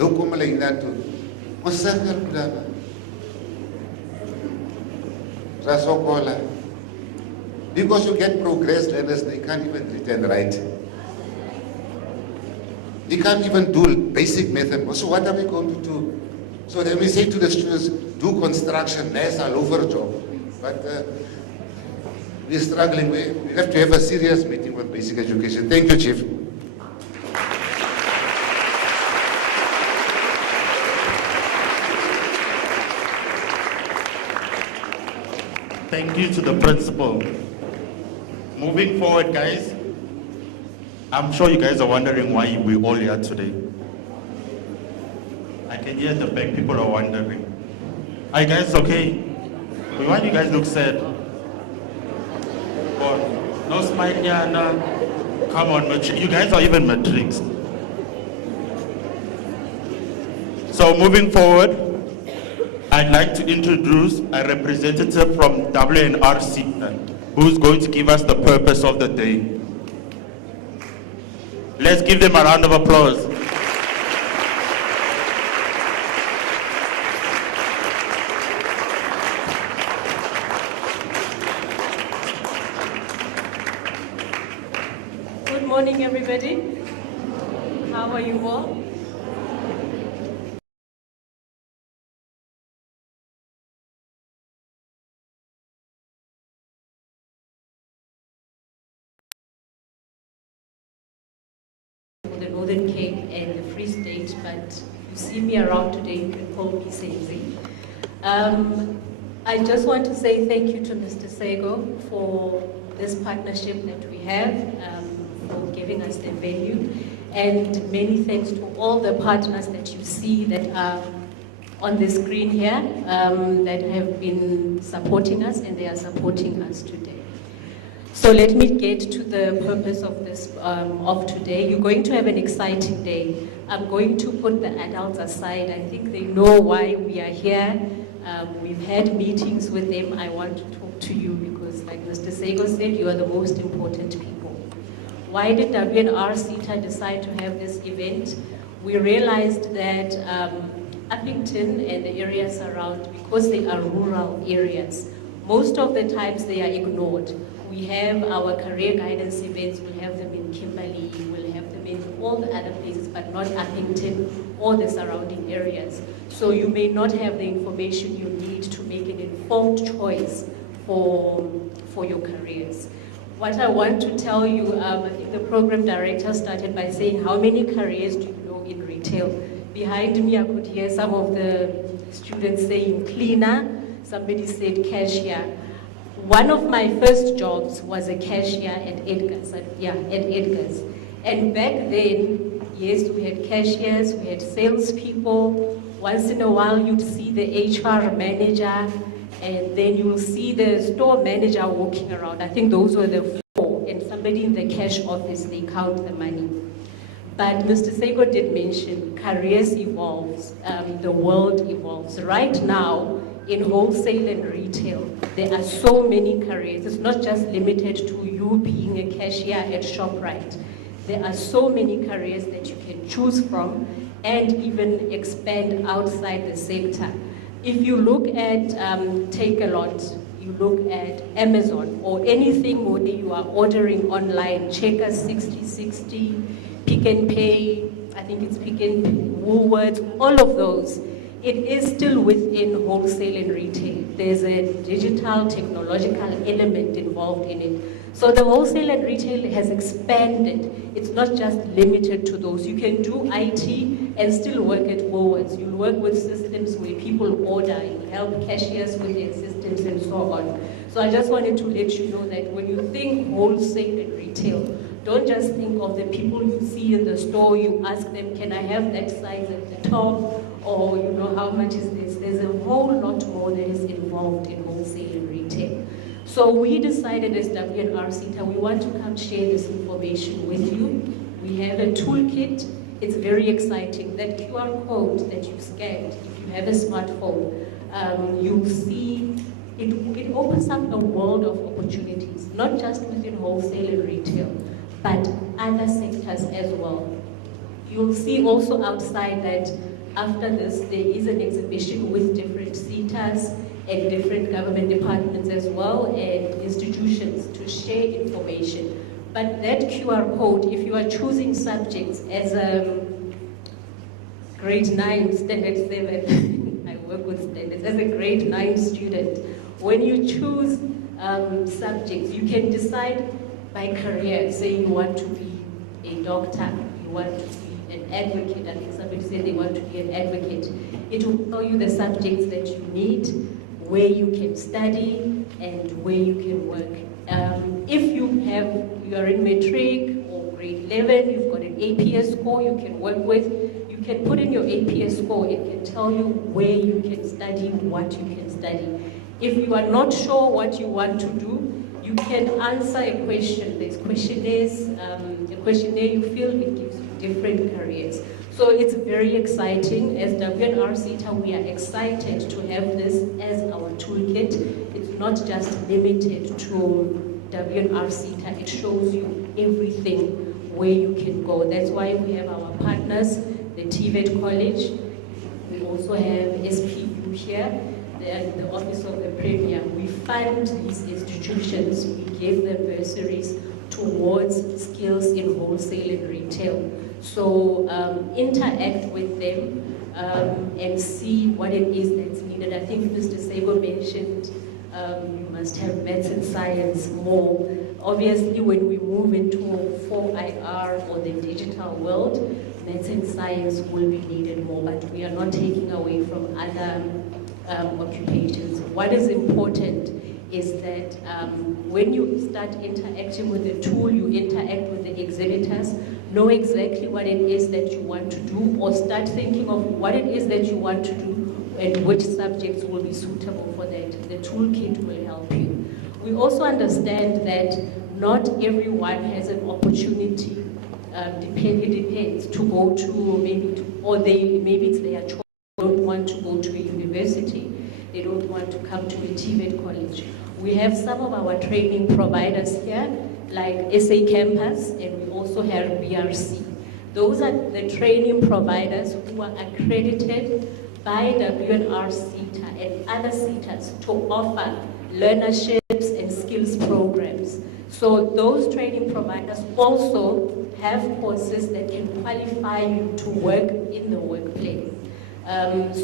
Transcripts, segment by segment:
Nou kom hulle hiernatoe. Ons sukkel blame. Rasokola. Because you get progress learners, they can't even read and write. They can't even do basic math. So what are we going to do? So then we say to the students, do construction, that's a lower job. But we're struggling. We have to have a serious meeting with basic education. Thank you, Chief. Thank you to the principal. Moving forward, guys, I'm sure you guys are wondering why we're all here today. I can hear at the back, people are wondering. Are you guys okay? Why do you guys look sad? Oh, no smile, no. Come on, you guys are even matrix. So moving forward, I'd like to introduce a representative from W&RSETA who's going to give us the purpose of the day. Let's give them a round of applause. Good morning, everybody. How are you all? The Northern Cape and the Free State, but you see me around today, you can call me Senzi. I just want to say thank you to Mr. Sego for this partnership that we have, for giving us the venue, and many thanks to all the partners that you see that are on the screen here, that have been supporting us, and they are supporting us today. So let me get to the purpose of this, of today. You're going to have an exciting day. I'm going to put the adults aside. I think they know why we are here. We've had meetings with them. I want to talk to you because, like Mr. Sego said, you are the most important people. Why did W&RSETA decide to have this event? We realized that Uppington and the areas around, because they are rural areas, most of the times they are ignored. We have our career guidance events, we'll have them in Kimberley, we'll have them in all the other places, but not Uppington or the surrounding areas. So you may not have the information you need to make an informed choice for your careers. What I want to tell you, I think the program director started by saying, how many careers do you know in retail? Behind me, I could hear some of the students saying cleaner, somebody said cashier. One of my first jobs was a cashier at Edgar's, And back then, yes, we had cashiers, we had salespeople. Once in a while, you'd see the HR manager, and then you'll see the store manager walking around. I think those were the four, and somebody in the cash office, they count the money. But Mr. Sego did mention careers evolves, the world evolves. Right now, in wholesale and retail, there are so many careers. It's not just limited to you being a cashier at ShopRite. There are so many careers that you can choose from and even expand outside the sector. If you look at Take-A-Lot, you look at Amazon or anything more that you are ordering online, Checkers 6060, Pick n Pay, I think it's Pick n Pay, Woolworths, all of those. It is still within wholesale and retail. There's a digital technological element involved in it. So the wholesale and retail has expanded. It's not just limited to those. You can do IT and still work at Woolworths. You'll work with systems where people order, you'll help cashiers with their systems and so on. So I just wanted to let you know that when you think wholesale and retail, don't just think of the people you see in the store, you ask them, can I have that size at the top? Or, you know, how much is this? There's a whole lot more that is involved in wholesale and retail. So we decided as W&RSETA, we want to come share this information with you. We have a toolkit. It's very exciting. That QR code that you scanned, if you have a smartphone, you'll see it opens up a world of opportunities, not just within wholesale and retail, but other sectors as well. You'll see also outside that after this, there is an exhibition with different SETAs and different government departments as well and institutions to share information. But that QR code, if you are choosing subjects as a grade 9, standard 7, I work with standards, as a grade 9 student, when you choose subjects, you can decide by career. Say you want to be a doctor, you want to be an advocate. I think somebody said they want to be an advocate. It will tell you the subjects that you need, where you can study, and where you can work. If you are in matric or grade 11, you've got an APS score you can work with, you can put in your APS score. It can tell you where you can study, what you can study. If you are not sure what you want to do, you can answer a question. There's questionnaires, the questionnaire you fill, it gives you different careers. So it's very exciting. As W&RSETA, we are excited to have this as our toolkit. It's not just limited to W&RSETA. It shows you everything where you can go. That's why we have our partners, the TVET College. We also have SPU here, the Office of the Premier. We fund these institutions. We give them bursaries towards skills in wholesale and retail. So interact with them and see what it is that's needed. I think Mr. Sego mentioned you must have maths and science more. Obviously, when we move into 4IR or the digital world, maths and science will be needed more, but we are not taking away from other occupations. What is important is that when you start interacting with the tool, you interact with the exhibitors, know exactly what it is that you want to do, or start thinking of what it is that you want to do and which subjects will be suitable for that. The toolkit will help you. We also understand that not everyone has an opportunity, it depends, to go to maybe it's their choice. They don't want to go to a university. They don't want to come to a TVET college. We have some of our training providers here, like SA Campus, and we also have BRC. Those are the training providers who are accredited by W&RSETA and other SETAs to offer learnerships and skills programs. So those training providers also have courses that can qualify you to work in the workplace.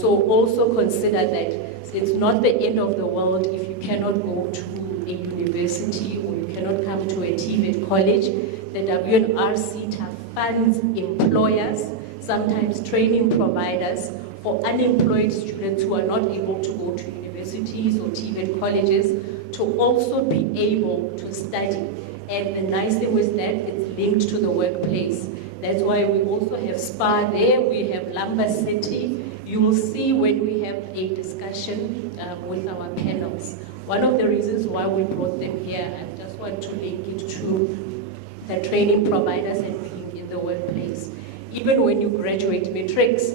So also consider that it's not the end of the world if you cannot go to a university or you cannot come to a TVET college. The W&RSETA funds employers, sometimes training providers, for unemployed students who are not able to go to universities or TVET colleges to also be able to study. And the nice thing with that, it's linked to the workplace. That's why we also have SPA there, we have Lumber City. You will see when we have a discussion with our panels. One of the reasons why we brought them here, I just want to link it to the training providers and being in the workplace. Even when you graduate matrics,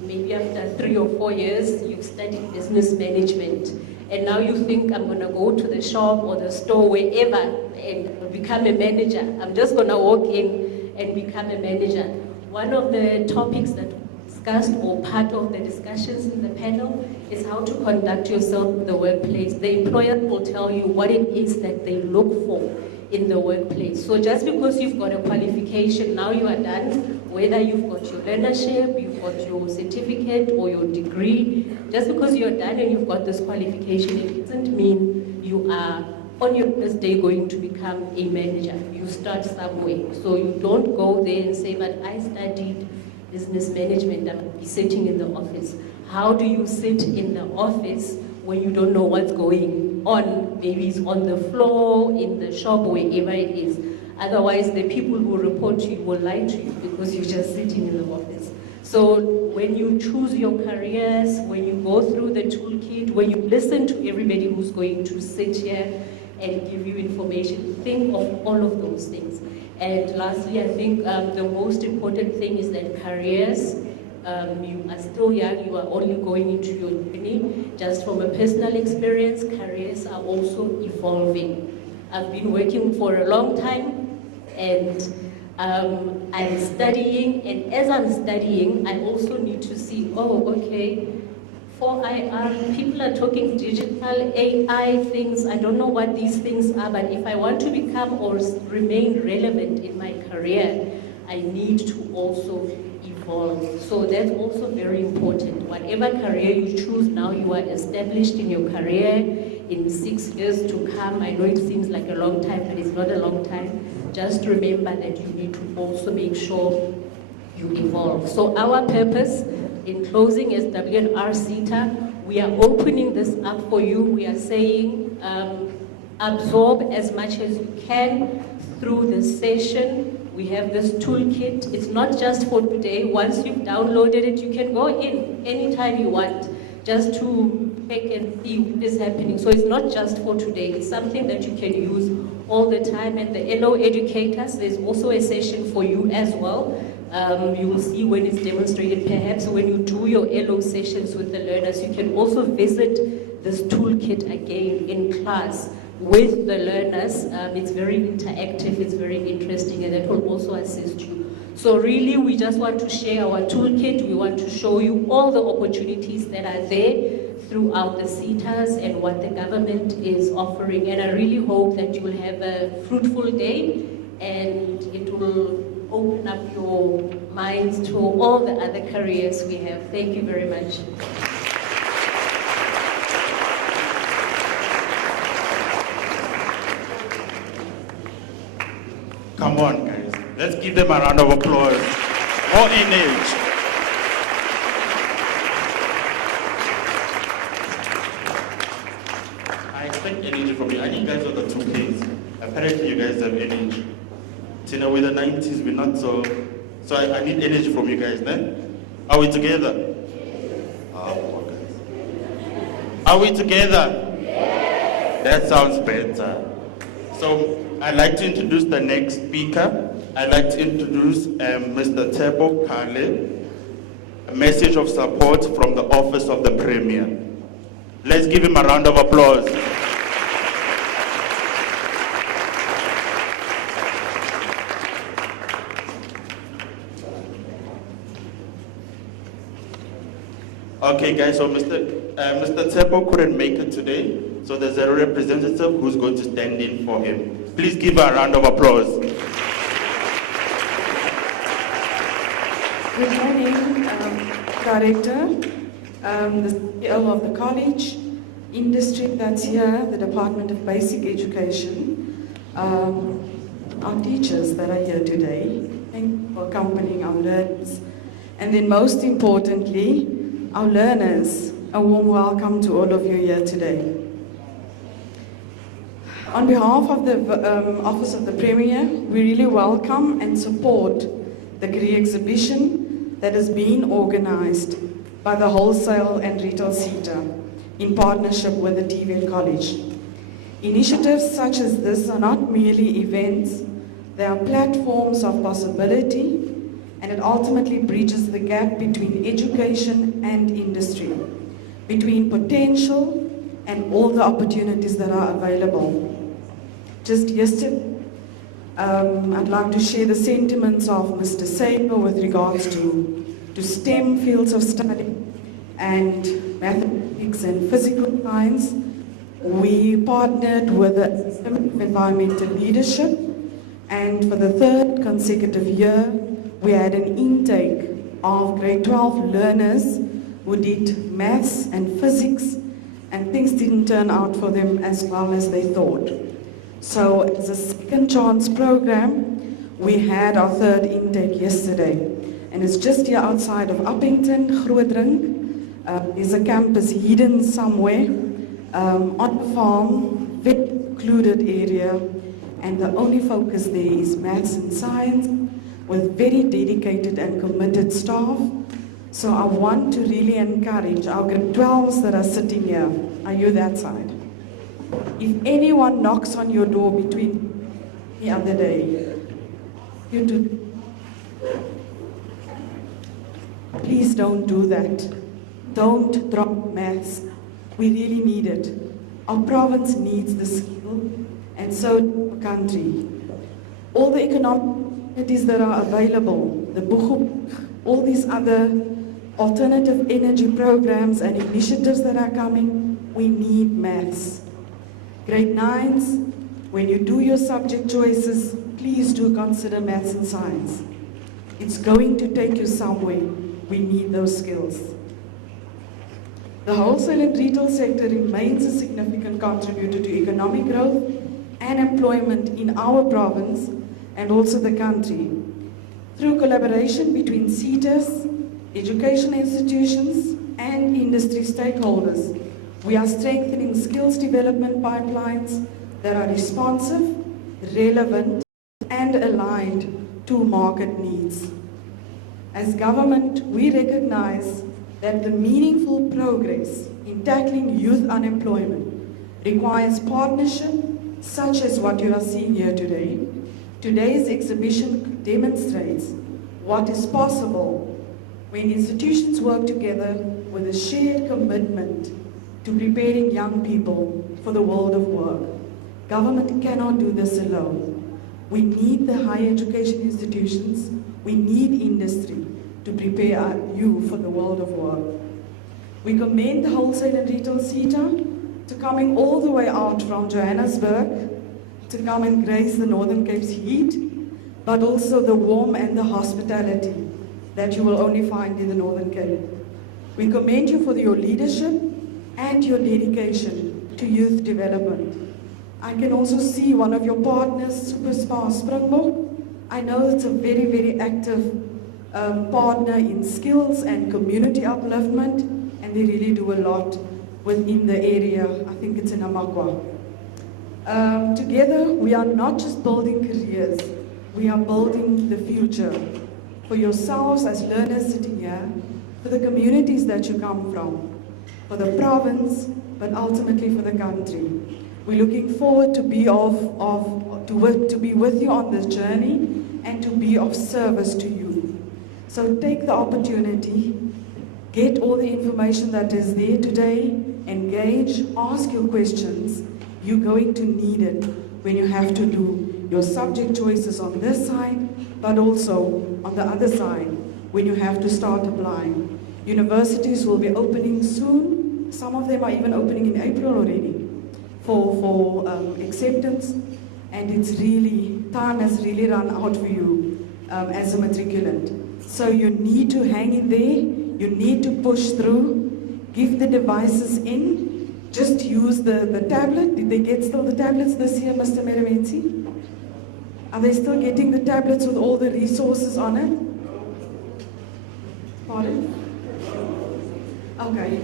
maybe after 3 or 4 years, you've studied business management. And now you think, I'm gonna go to the shop or the store, wherever, and become a manager. I'm just gonna walk in and become a manager. One of the topics that discussed or part of the discussions in the panel is how to conduct yourself in the workplace. The employer will tell you what it is that they look for in the workplace. So just because you've got a qualification, now you are done, whether you've got your learnership, you've got your certificate or your degree, just because you're done and you've got this qualification, it doesn't mean you are on your first day going to become a manager. You start somewhere. So you don't go there and say, but I studied business management, I'm be sitting in the office. How do you sit in the office when you don't know what's going on? Maybe it's on the floor, in the shop, wherever it is. Otherwise, the people who report to you will lie to you because you're just sitting in the office. So when you choose your careers, when you go through the toolkit, when you listen to everybody who's going to sit here and give you information, think of all of those things. And lastly, I think the most important thing is that careers, you are still young, you are only going into your journey. Just from a personal experience, careers are also evolving. I've been working for a long time, and I'm studying, and as I'm studying, I also need to see, oh, okay, for IR, people are talking digital AI things. I don't know what these things are, but if I want to become or remain relevant in my career, I need to also evolve. So that's also very important. Whatever career you choose now, you are established in your career. In 6 years to come, I know it seems like a long time, but it's not a long time. Just remember that you need to also make sure you evolve. So our purpose in closing as W&RSETA, we are opening this up for you. We are saying absorb as much as you can through this session. We have this toolkit. It's not just for today. Once you've downloaded it, you can go in anytime you want just to check and see what is happening. So it's not just for today. It's something that you can use all the time. And the LO educators, there's also a session for you as well. You will see when it's demonstrated. Perhaps when you do your LO sessions with the learners, you can also visit this toolkit again in class with the learners. It's very interactive, it's very interesting, and that will also assist you. So really, we just want to share our toolkit. We want to show you all the opportunities that are there throughout the SETAs and what the government is offering. And I really hope that you will have a fruitful day, and it will open up your minds to all the other careers we have. Thank you very much. Come on, guys. Let's give them a round of applause. More energy. I expect energy from you. I think you guys are the 2Ks. Apparently, you guys have energy. Tina, with the 90s, we're not so... So I need energy from you guys, then. Are we together? Oh, guys. Are we together? Yes. That sounds better. So I'd like to introduce the next speaker. I'd like to introduce Mr. Tebo Kale, a message of support from the Office of the Premier. Let's give him a round of applause. Okay, guys, so Mr. Tebo couldn't make it today, so there's a representative who's going to stand in for him. Please give her a round of applause. Good morning, Director, the CEO of the college, industry that's here, the Department of Basic Education, our teachers that are here today. Thank you for accompanying our learners. And then most importantly, our learners, a warm welcome to all of you here today. On behalf of the Office of the Premier, we really welcome and support the career exhibition that has been organized by the Wholesale and Retail SETA in partnership with the TVET College. Initiatives such as this are not merely events, they are platforms of possibility, and it ultimately bridges the gap between education and industry, between potential and all the opportunities that are available. Just yesterday, I'd like to share the sentiments of Mr. Saber with regards to STEM fields of study and mathematics and physical science. We partnered with the Institute of Environmental Leadership, and for the third consecutive year, we had an intake of grade 12 learners who did maths and physics, and things didn't turn out for them as well as they thought. So as a second chance program, we had our third intake yesterday, and it's just here outside of Uppington, Grootdrink. There's a campus hidden somewhere on a farm, very secluded area, and the only focus there is maths and science with very dedicated and committed staff. So I want to really encourage our grade 12s that are sitting here. Are you that side? If anyone knocks on your door between the other day, you do. Please don't do that. Don't drop maths. We really need it. Our province needs the skill, and so does our country. All the economic opportunities that are available, the Buchu, all these other alternative energy programs and initiatives that are coming, we need maths. Grade 9s, when you do your subject choices, please do consider maths and science. It's going to take you somewhere. We need those skills. The wholesale and retail sector remains a significant contributor to economic growth and employment in our province and also the country. Through collaboration between SETAs, education institutions, and industry stakeholders, we are strengthening skills development pipelines that are responsive, relevant, and aligned to market needs. As government, we recognize that the meaningful progress in tackling youth unemployment requires partnership such as what you are seeing here today. Today's exhibition demonstrates what is possible when institutions work together with a shared commitment to preparing young people for the world of work. Government cannot do this alone. We need the higher education institutions, we need industry to prepare you for the world of work. We commend the wholesale and retail SETA to coming all the way out from Johannesburg to come and grace the Northern Cape's heat, but also the warmth and the hospitality that you will only find in the Northern Cape. We commend you for your leadership and your dedication to youth development. I can also see one of your partners, Superstar Springbok. I know it's a very, very active partner in skills and community upliftment, and they really do a lot within the area. I think it's in Amakwa. Together, we are not just building careers, we are building the future for yourselves as learners sitting here, for the communities that you come from, for the province, but ultimately for the country. We're looking forward to be with you on this journey and to be of service to you. So take the opportunity, get all the information that is there today, engage, ask your questions. You're going to need it when you have to do your subject choices on this side, but also on the other side when you have to start applying. Universities will be opening soon. Some of them are even opening in April already for acceptance, and it's really, time has really run out for you as a matriculant. So you need to hang in there, you need to push through, give the devices in, just use the tablet. Did they get still the tablets this year, Mr. Meramensi? Are they still getting the tablets with all the resources on it? Pardon? Okay,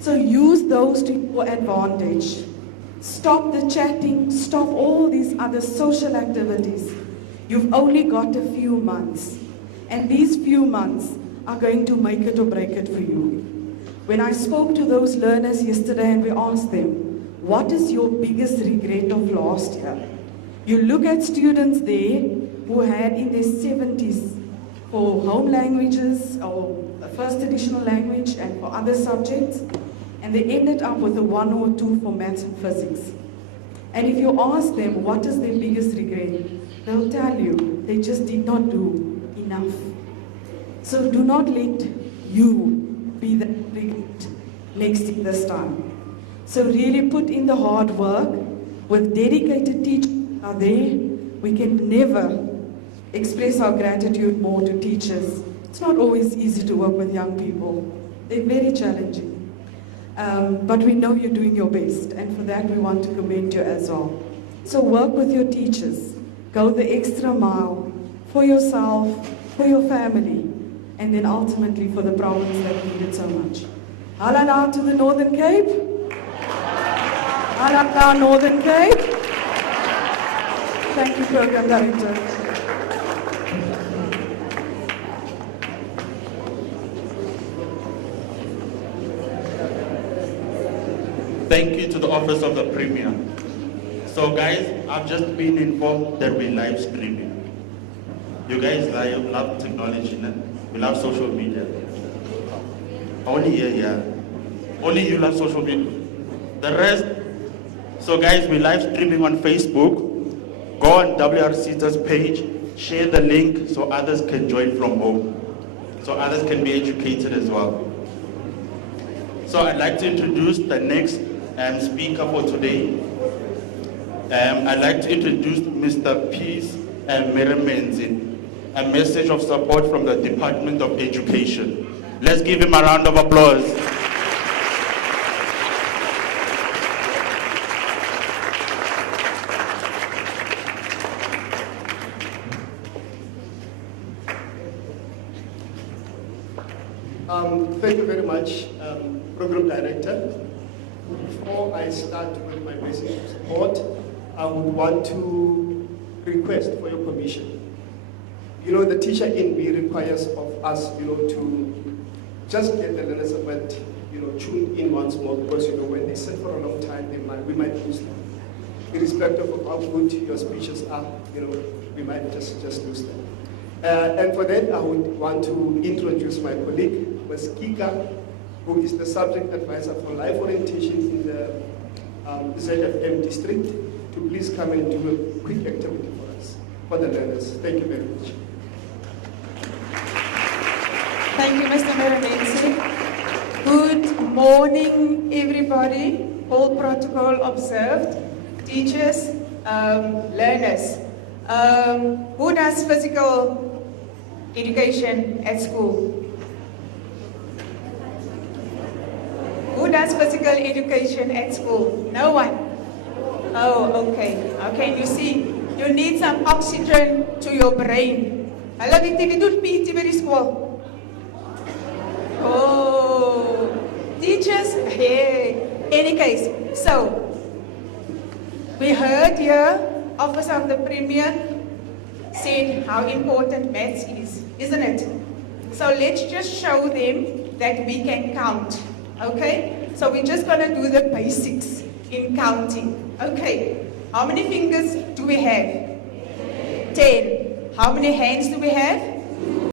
so use those to your advantage. Stop the chatting, stop all these other social activities. You've only got a few months, and these few months are going to make it or break it for you. When I spoke to those learners yesterday and we asked them, what is your biggest regret of last year? You look at students there who had in their 70s for home languages or a first additional language and for other subjects, and they ended up with a 1 or 2 for maths and physics. And if you ask them what is their biggest regret, they'll tell you they just did not do enough. So do not let you be the regret next year this time. So really put in the hard work with dedicated teachers are there. We can never express our gratitude more to teachers. It's not always easy to work with young people. They're very challenging. But we know you're doing your best, and for that we want to commend you as well. So work with your teachers. Go the extra mile for yourself, for your family, and then ultimately for the province that needed so much. Halala to the Northern Cape. Halala Northern Cape. Thank you, Program Director. Thank you to the Office of the Premier. So guys, I've just been informed that we're live streaming. You guys love technology, no? We love social media. Only here, yeah. Only you love social media. The rest, so guys, we're live streaming on Facebook. Go on W&RSETA's page share the link so others can join from home, so others can be educated as well. So I'd like to introduce the next speaker for today. I'd like to introduce Mr. Peace Meremenzi, a message of support from the Department of Education. Let's give him a round of applause. Thank you very much, Program Director. Before I start with my message of support, I would want to request for your permission. You know, the teacher in me requires of us, to just get the learners a bit, tune in once more, because, when they sit for a long time, we might lose them. Irrespective of how good your speeches are, we might just lose them. And for that, I would want to introduce my colleague, Ms. Kika, who is the subject advisor for life orientation in the ZFM district, to please come and do a quick activity for us, for the learners. Thank you very much. Thank you, Mr. Meremenzi. Good morning, everybody. All protocol observed. Teachers, learners. Who does physical education at school? Who does physical education at school? No one? Oh, okay. Okay, you see, you need some oxygen to your brain. Hallo, weet jy doen PT by die skool? Oh, teachers, hey. Any case, so, we heard here, Officer of the Premier said how important maths is, isn't it? So let's just show them that we can count. Okay, so we're just going to do the basics in counting. Okay, how many fingers do we have? 10. How many hands do we have?